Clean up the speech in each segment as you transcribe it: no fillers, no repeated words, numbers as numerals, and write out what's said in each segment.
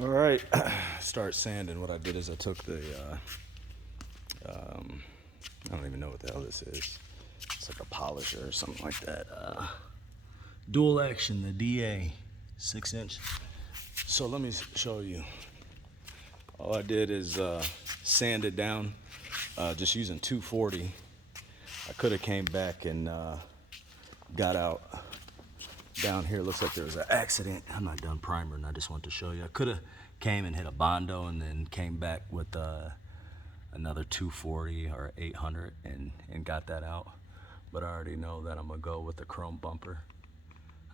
All right, start sanding. What I did is I took the, I don't even know what the hell this is. It's like a polisher or something like that. Dual action, the DA, 6-inch. So let me show you. All I did is sand it down, just using 240. I could have came back and got out. Down here looks like there was an accident. I'm not done primering. I just want to show you. I could have came and hit a Bondo and then came back with another 240 or 800 and got that out. But I already know that I'm gonna go with the chrome bumper.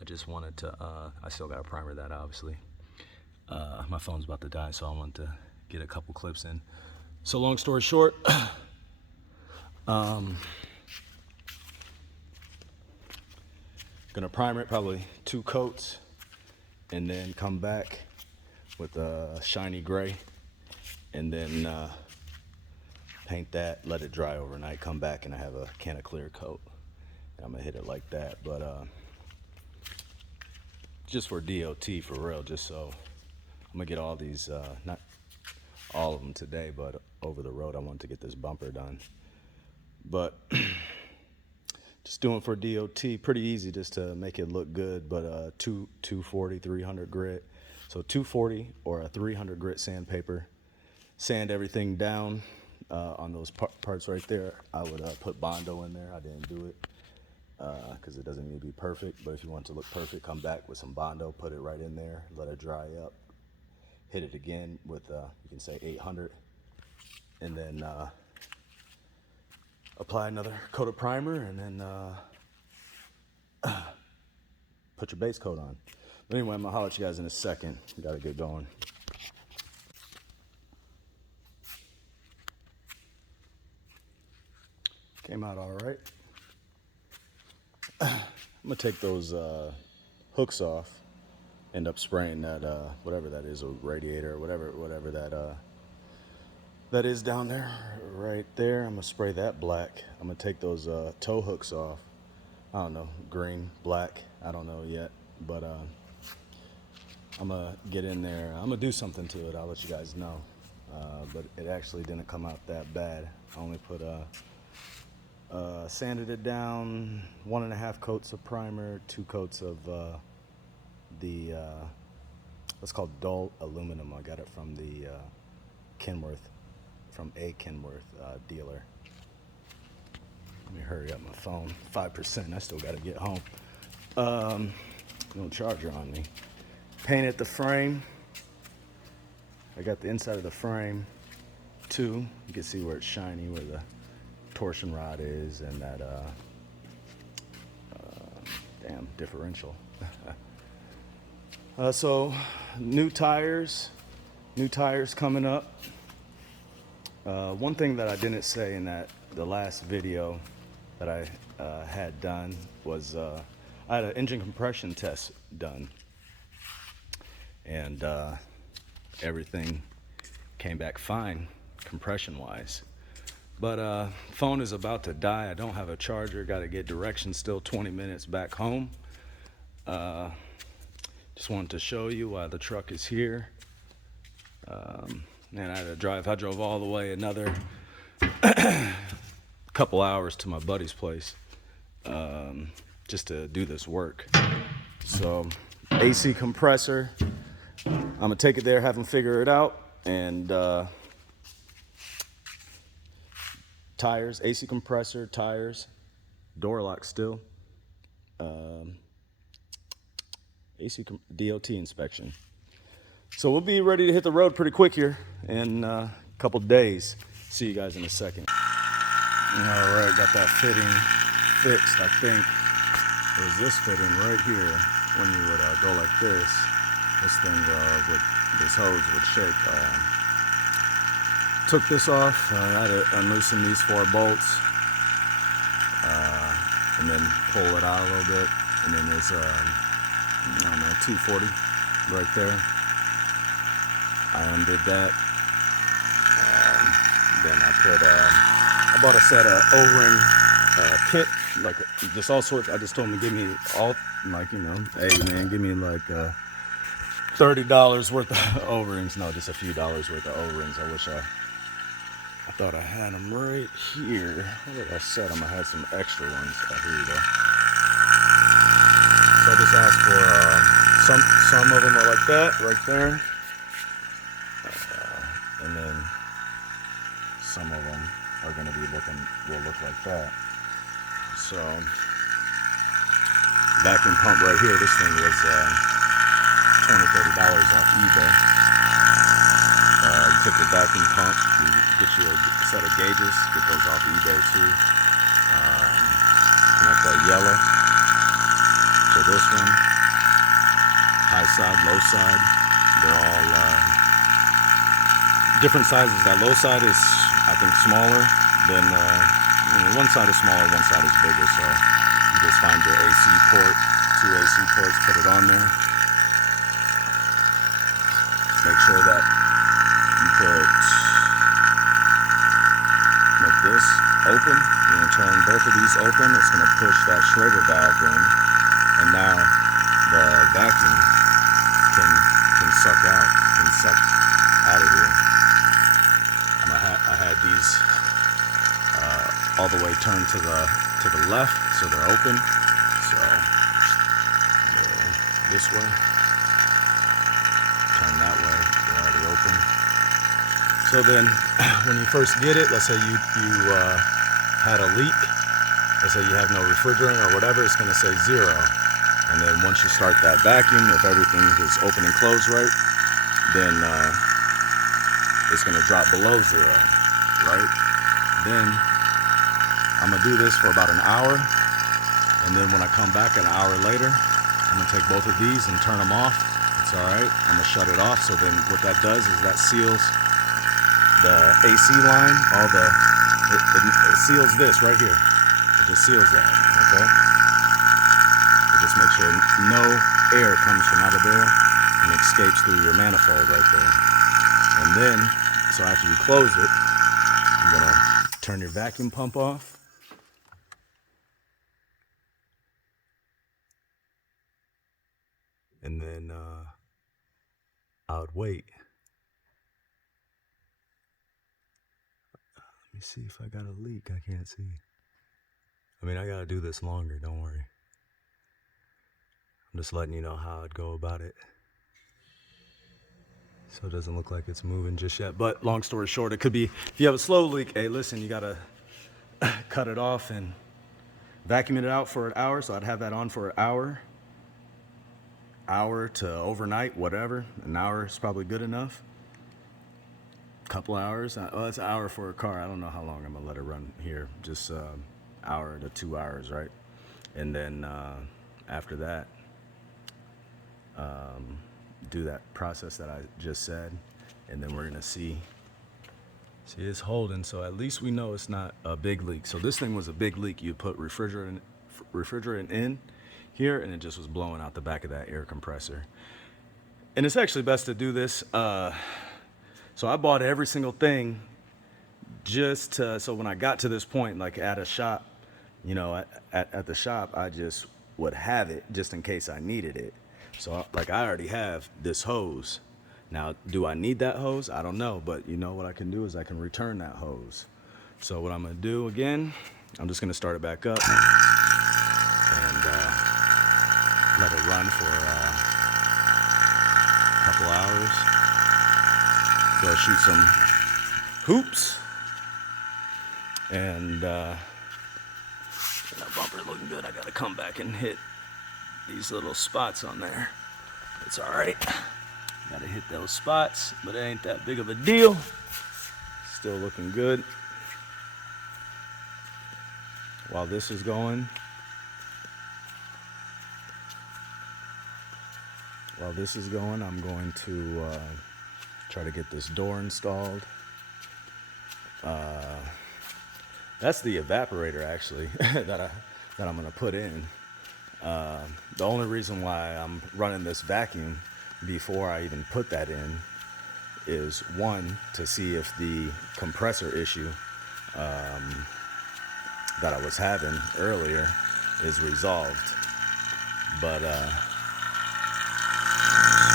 I just wanted to, I still gotta primer that obviously. My phone's about to die, so I wanted to get a couple clips in. So long story short, gonna primer it, probably 2 coats, and then come back with a shiny gray, and then paint that, let it dry overnight, come back, and I have a can of clear coat. And I'm gonna hit it like that, but just for DOT, for real, just so I'm gonna get all these, not all of them today, but over the road I wanted to get this bumper done. But just doing for DOT, pretty easy just to make it look good, but 240, 300 grit. So 240 or a 300 grit sandpaper, sand everything down on those parts right there. I would put Bondo in there. I didn't do it because it doesn't need to be perfect, but if you want it to look perfect, come back with some Bondo, put it right in there, let it dry up, hit it again with, you can say 800, and then apply another coat of primer, and then put your base coat on. But anyway, I'm gonna holler at you guys in a second. We gotta get going. Came out all right. I'm gonna take those hooks off, end up spraying that whatever that is, a radiator or whatever that is down there, right there. I'm gonna spray that black. I'm gonna take those tow hooks off. I don't know, green, black, I don't know yet, but I'm gonna get in there. I'm gonna do something to it. I'll let you guys know. But it actually didn't come out that bad. I only put sanded it down, 1.5 coats of primer, 2 coats of the what's called dull aluminum. I got it from the Kenworth, from a Kenworth dealer. Let me hurry up my phone. 5%. I still got to get home. No charger on me. Painted the frame. I got the inside of the frame too. You can see where it's shiny, where the torsion rod is, and that damn differential. So new tires coming up. One thing that I didn't say in the last video that I had done was I had an engine compression test done, and everything came back fine compression wise. But phone is about to die. I don't have a charger. Got to get directions still 20 minutes back home. Just wanted to show you why the truck is here. And I had to drive. I drove all the way another couple hours to my buddy's place just to do this work. So AC compressor. I'm gonna take it there, have them figure it out, and tires, AC compressor, tires, door lock still, DOT inspection. So we'll be ready to hit the road pretty quick here in a couple days. See you guys in a second. All right, got that fitting fixed. I think it was this fitting right here. When you would go like this thing this hose would shake. Took this off. I had to unloosen these 4 bolts and then pull it out a little bit. And then there's I don't know, 240 right there. I undid that. Then I bought a set of O-ring kit, like just all sorts. I just told him to give me all, like, you know, hey man, give me like $30 worth of O-rings. No, just a few dollars worth of O-rings. I wish I thought I had them right here. Where did I set them? I had some extra ones. Oh, here you go. So I just asked for some of them are like that, right there. And then some of them are going to be will look like that. So vacuum pump right here. This thing was $20-$30 off eBay. You take the vacuum pump, you get you a set of gauges, get those off eBay too. Like that yellow. So this one, high side, low side, they're all different sizes. That low side is, I think, smaller than one side is smaller, one side is bigger. So you just find your AC port, 2 AC ports, put it on there. Make sure that you make this open. You're going to turn both of these open. It's going to push that Schrager valve in, and now the vacuum can suck out of here. I had these all the way turned to the left, so they're open. So this way, turn that way, they're already open. So then, when you first get it, let's say you had a leak. Let's say you have no refrigerant or whatever, it's going to say 0. And then once you start that vacuum, if everything is open and closed right, then it's going to drop below 0, right? Then I'm going to do this for about an hour. And then when I come back an hour later, I'm going to take both of these and turn them off. It's all right. I'm going to shut it off. So then what that does is that seals the AC line, it seals this right here. It just seals that, okay? It just makes sure no air comes from out of there and escapes through your manifold right there. And then, so after you close it, you're gonna turn your vacuum pump off. And then I would wait. Let me see if I got a leak. I can't see. I mean, I gotta do this longer, don't worry. I'm just letting you know how I'd go about it. So it doesn't look like it's moving just yet. But long story short, it could be, if you have a slow leak, hey, listen, you gotta cut it off and vacuum it out for an hour. So I'd have that on for an hour to overnight, whatever. An hour is probably good enough. Couple hours. Well, it's an hour for a car. I don't know how long I'm gonna let it run here. Just hour to 2 hours, right? And then after that, do that process that I just said, and then we're gonna see it's holding. So at least we know it's not a big leak. So this thing was a big leak. You put refrigerant in here, and it just was blowing out the back of that air compressor. And it's actually best to do this. So I bought every single thing just so when I got to this point, like at a shop, at the shop, I just would have it just in case I needed it. So like I already have this hose. Now, do I need that hose? I don't know, but what I can do is I can return that hose. So what I'm gonna do again, I'm just gonna start it back up and let it run for a couple hours. Go shoot some hoops. And that bumper's looking good. I gotta come back and hit these little spots on there. It's all right. Gotta hit those spots, but it ain't that big of a deal. Still looking good. While this is going, I'm going to try to get this door installed. That's the evaporator actually that I'm gonna put in. The only reason why I'm running this vacuum before I even put that in is one, to see if the compressor issue that I was having earlier is resolved. But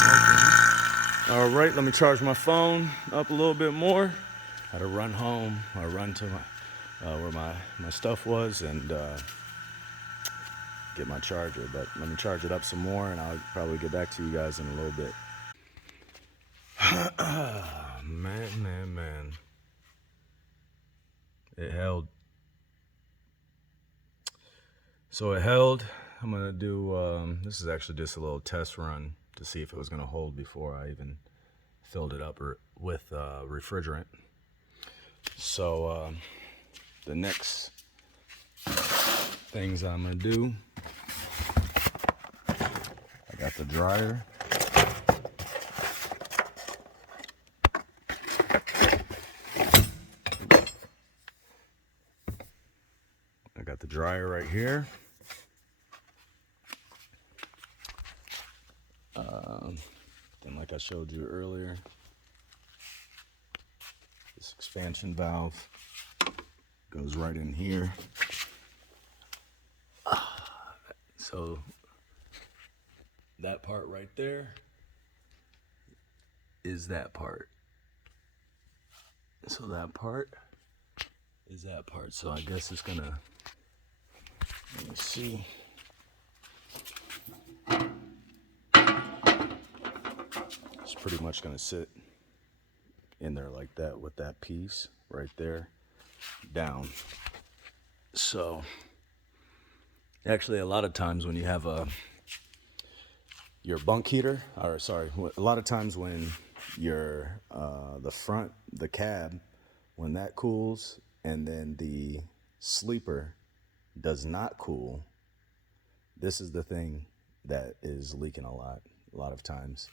smoking. All right, let me charge my phone up a little bit more. I had to run home. I run to where my stuff was and get my charger. But let me charge it up some more, and I'll probably get back to you guys in a little bit. Man. It held. So it held. I'm gonna do. This is actually just a little test run to see if it was gonna hold before I even filled it up with refrigerant. So the next things I'm gonna do. I got the dryer. I got the dryer right here. Then, like I showed you earlier, this expansion valve goes right in here. So that part right there is that part. So that part is that part. So I guess it's gonna, let me see. It's pretty much gonna sit in there like that with that piece right there down. So actually a lot of times when you have your bunk heater, or sorry, a lot of times when your the cab, when that cools and then the sleeper does not cool, this is the thing that is leaking a lot of times.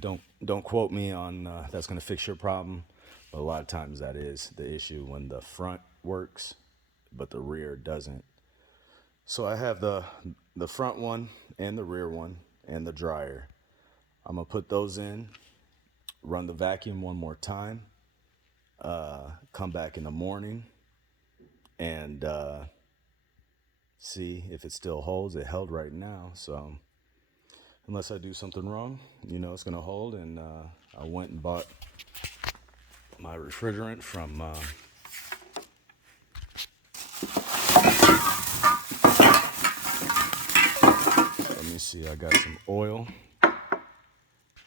Don't quote me on that's going to fix your problem, but a lot of times that is the issue when the front works but the rear doesn't. So I have the front one and the rear one and the dryer. I'm gonna put those in, run the vacuum one more time, come back in the morning and see if it still holds. It held right now, so unless I do something wrong, it's gonna hold. And I went and bought my refrigerant from let me see, I got some oil.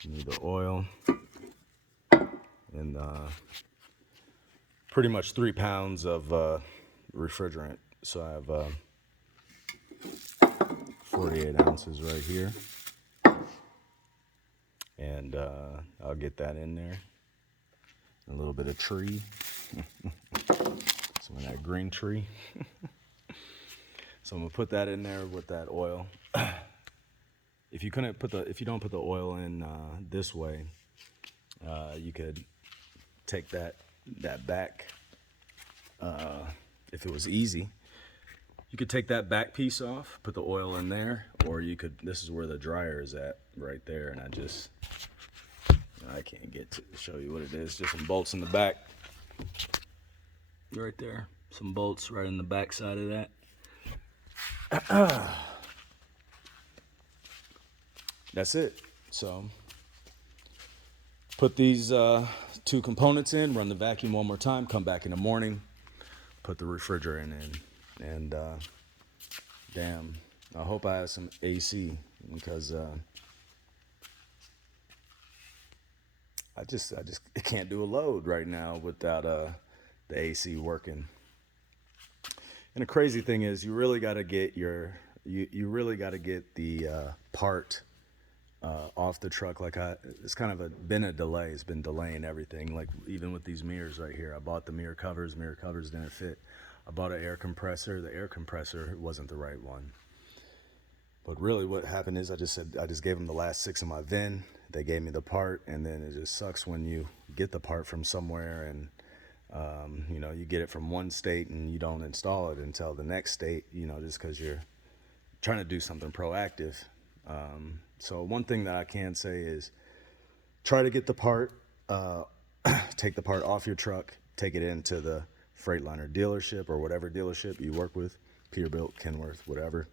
Need the oil and pretty much 3 pounds of refrigerant. So I have 48 ounces right here. And I'll get that in there. A little bit of tree. Some of that green tree. So I'm gonna put that in there with that oil. If you don't put the oil in this way, you could take that back. If it was easy, you could take that back piece off, put the oil in there, or you could. This is where the dryer is at, right there, and I can't get to show you what it is. Just some bolts in the back, right there. Some bolts right in the back side of that. That's it. So put these 2 components in, run the vacuum one more time, come back in the morning, put the refrigerant in, and damn, I hope I have some AC because I just can't do a load right now without the AC working. And the crazy thing is, you really got to get you really got to get the part off the truck. It's kind of been a delay. It's been delaying everything. Like even with these mirrors right here, I bought the mirror covers didn't fit. I bought an air compressor. The air compressor wasn't the right one. But really what happened is I just gave them the last 6 of my VIN. They gave me the part, and then it just sucks when you get the part from somewhere and you get it from one state and you don't install it until the next state, just because you're trying to do something proactive. So one thing that I can say is try to get the part, take the part off your truck, take it into the Freightliner dealership or whatever dealership you work with, Peterbilt, Kenworth, whatever.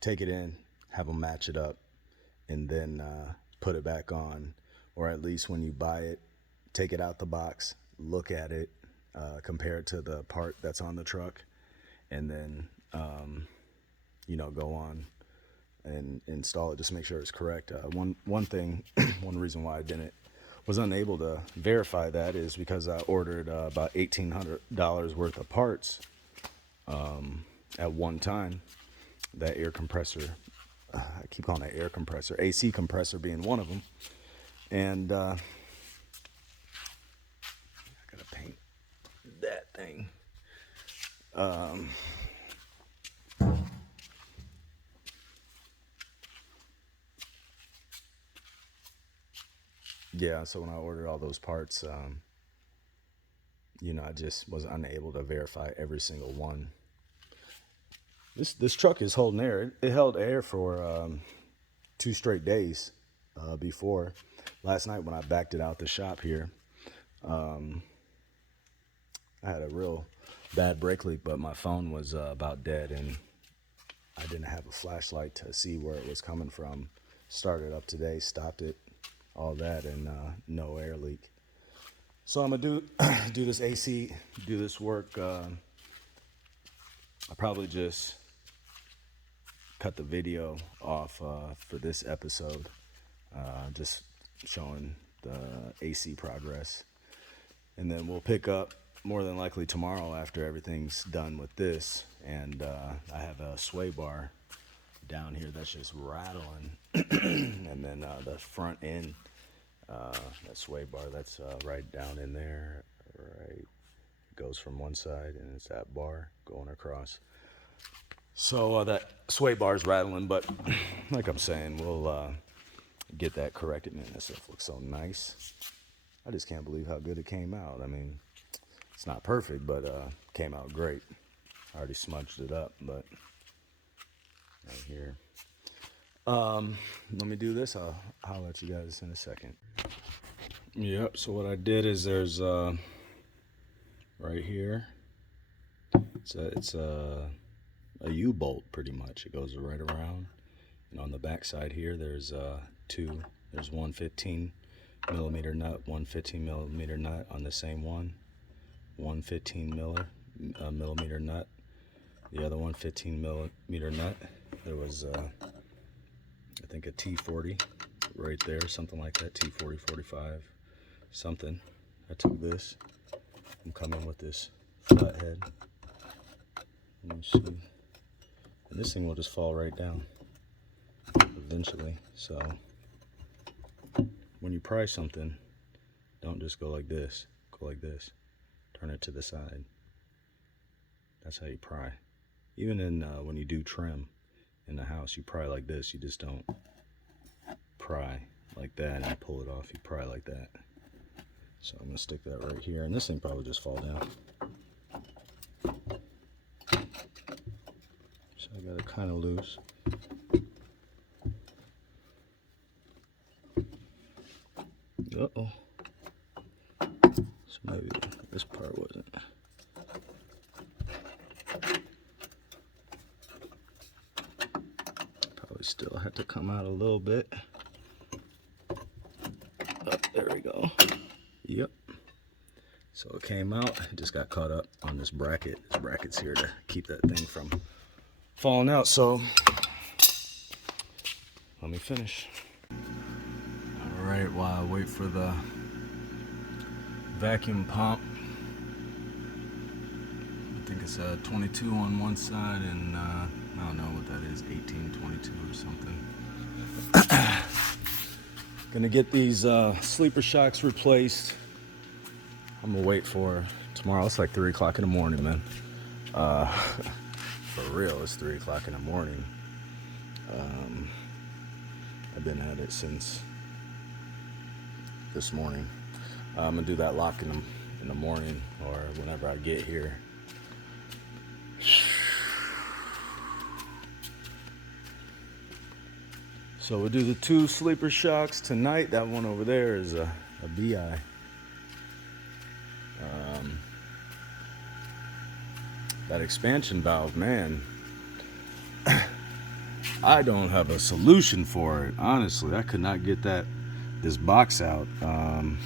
Take it in, have them match it up, and then put it back on, or at least when you buy it, take it out the box, look at it, compare it to the part that's on the truck, and then go on and install it. Just make sure it's correct. One thing, one reason why I was unable to verify that is because I ordered about $1,800 worth of parts at one time. That air compressor, I keep calling it air compressor, AC compressor being one of them. And I gotta paint that thing. Yeah, so when I ordered all those parts, I just was unable to verify every single one. This truck is holding air. It held air for 2 straight days before. Last night when I backed it out the shop here, I had a real bad brake leak, but my phone was about dead, and I didn't have a flashlight to see where it was coming from. Started up today, stopped it, all that, and no air leak. So I'm gonna do this AC, do this work. I'll probably just cut the video off for this episode, just showing the AC progress, and then we'll pick up more than likely tomorrow after everything's done with this. And I have a sway bar down here that's just rattling, and then the front end, that sway bar that's right down in there, right, goes from one side, and it's that bar going across. So that sway bar's rattling, but like I'm saying, we'll get that corrected. Man, that stuff looks so nice. I just can't believe how good it came out. I mean, it's not perfect, but came out great. I already smudged it up, but right here. Let me do this. I'll holler at you guys in a second. Yep, so what I did is there's right here, it's a U-bolt pretty much. It goes right around, and on the back side here there's there's one 15 millimeter nut, one 15 millimeter nut on the same one 15 millimeter nut, the other one 15 millimeter nut. There was I think a T40 right there, something like that, T40, 45, something. I took this, I'm coming with this flathead. Let me see. And this thing will just fall right down eventually. So when you pry something, don't just go like this. Go like this. Turn it to the side. That's how you pry. Even in when you do trim in the house, you pry like this. You just don't pry like that and pull it off. You pry like that. So I'm gonna stick that right here, and this thing probably just fall down. So I got it kind of loose. Uh-oh. So maybe this part wasn't. Probably still had to come out a little bit. Oh, there we go. Yep. So it came out. It just got caught up on this bracket. This bracket's here to keep that thing from falling out. So let me finish. All right, while I wait for the vacuum pump, I think it's a 22 on one side, and I don't know what that is, 1822 or something. Gonna get these sleeper shocks replaced. I'm gonna wait for tomorrow. It's like 3 o'clock in the morning, man. For real, it's 3 o'clock in the morning. I've been at it since this morning. I'm gonna do that lock in the morning, or whenever I get here. So we'll do the 2 sleeper shocks tonight. That one over there is a BI. That expansion valve, man. I don't have a solution for it. Honestly, I could not get this box out. And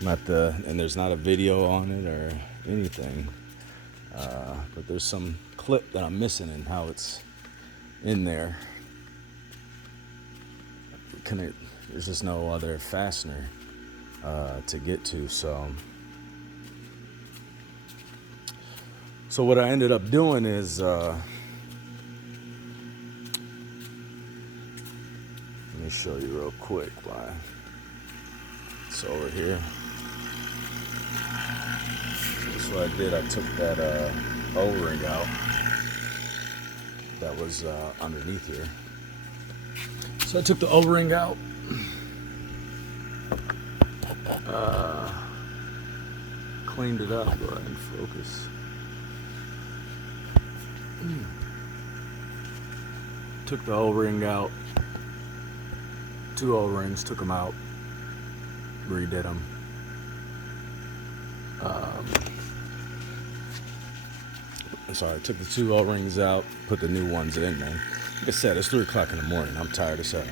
there's not a video on it or anything. But there's some clip that I'm missing in how it's in there. There's just no other fastener to get to. So what I ended up doing is let me show you real quick why it's over here. So what I did, I took that O-ring out that was underneath here. So I took the O-ring out, cleaned it up. Go ahead and focus. Took the O-ring out, 2 O-rings, took them out, redid them. Sorry, I took the 2 O-rings out, put the new ones in, man. Like I said, it's 3 o'clock in the morning. I'm tired as hell.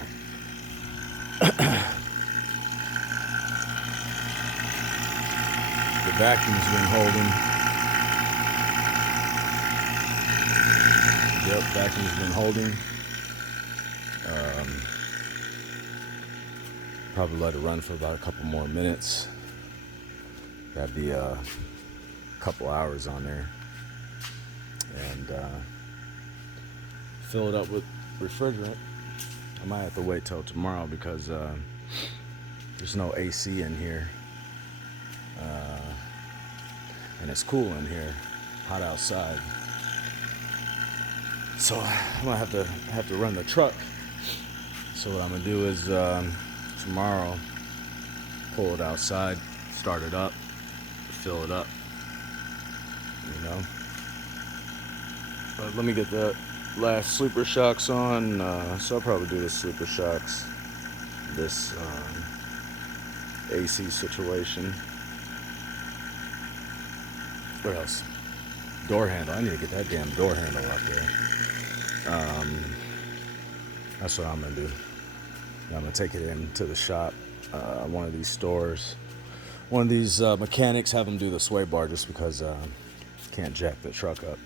The vacuum's been holding. Yep, vacuum's been holding. Probably let it run for about a couple more minutes. That'd be a couple hours on there. And fill it up with refrigerant. I might have to wait till tomorrow because there's no AC in here. And it's cool in here, hot outside. So I'm gonna have to run the truck. So what I'm gonna do is tomorrow pull it outside, start it up, fill it up, you know. But let me get the last sleeper shocks on. So I'll probably do the sleeper shocks, this AC situation. What else? Door handle. I need to get that damn door handle out there. That's what I'm gonna do. I'm gonna take it into the shop, one of these stores, one of these mechanics, have them do the sway bar just because can't jack the truck up.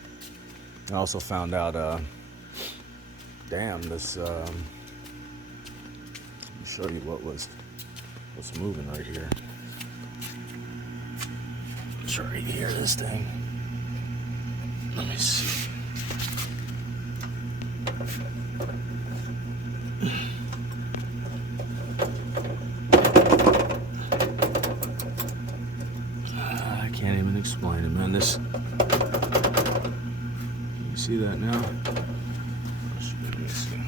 I also found out, damn, this. Let me show you what's moving right here. Try to hear this thing. Let me see. I can't even explain it, man. This. You see that now? Let me see.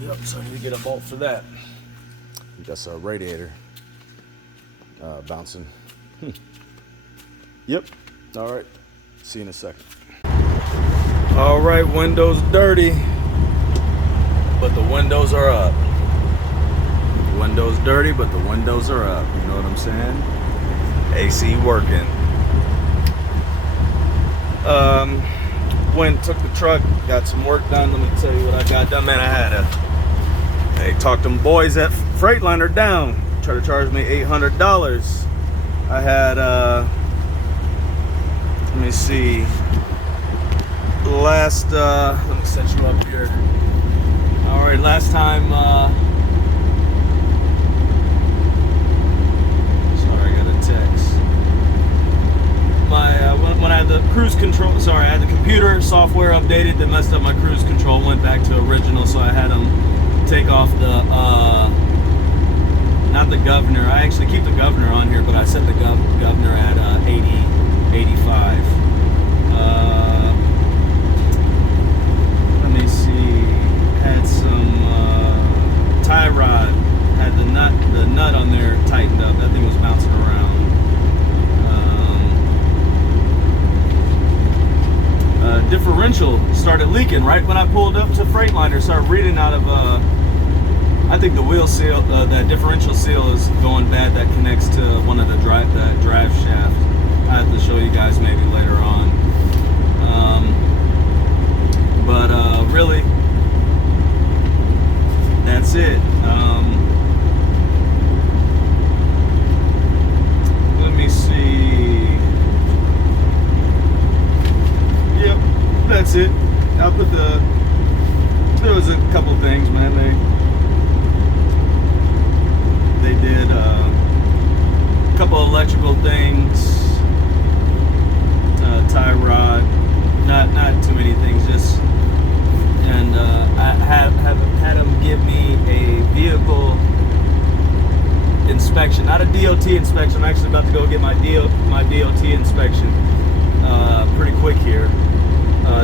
Yep, so I need to get a bolt for that. That's a radiator bouncing. Yep. All right. See you in a second. All right, windows dirty, but the windows are up. Windows dirty, but the windows are up. You know what I'm saying? AC working. Went, took the truck, got some work done. Let me tell you what I got done, man. They talked them boys at Freightliner down. Tried to charge me $800. I had, let me see. Let me set you up here. All right, last time. Sorry, I got a text. When I had the cruise control, I had the computer software updated that messed up my cruise control. Went back to original, so I had them take off the not the governor. I actually keep the governor on here, but I set the governor at 85. Let me see. Had some tie rod. Had the nut on there tightened up. That thing was bouncing around. Differential started leaking right when I pulled up to Freightliner. Started reading out of I think the wheel seal, that differential seal is going bad. That connects to one of the drive shaft. I have to show you guys maybe later on. But really, that's it. Let me see. Yep, that's it. I'll put there was a couple things, man. They did a couple electrical things, tie rod, not too many things, just, and I had them give me a vehicle inspection, not a DOT inspection. I'm actually about to go get my DOT inspection pretty quick here,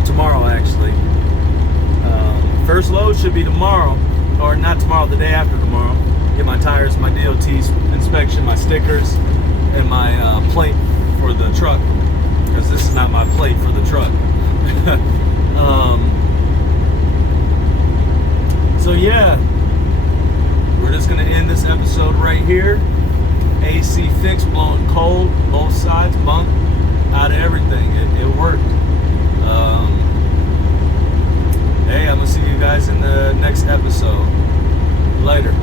tomorrow actually. First load should be tomorrow, or not tomorrow, the day after tomorrow. Get my tires, my DOT inspection, my stickers, and my plate for the truck, because this is not my plate for the truck. So yeah, we're just gonna end this episode right here. AC fixed, blowing cold, both sides, bunk out of everything. It worked. Hey, I'm gonna see you guys in the next episode. Later.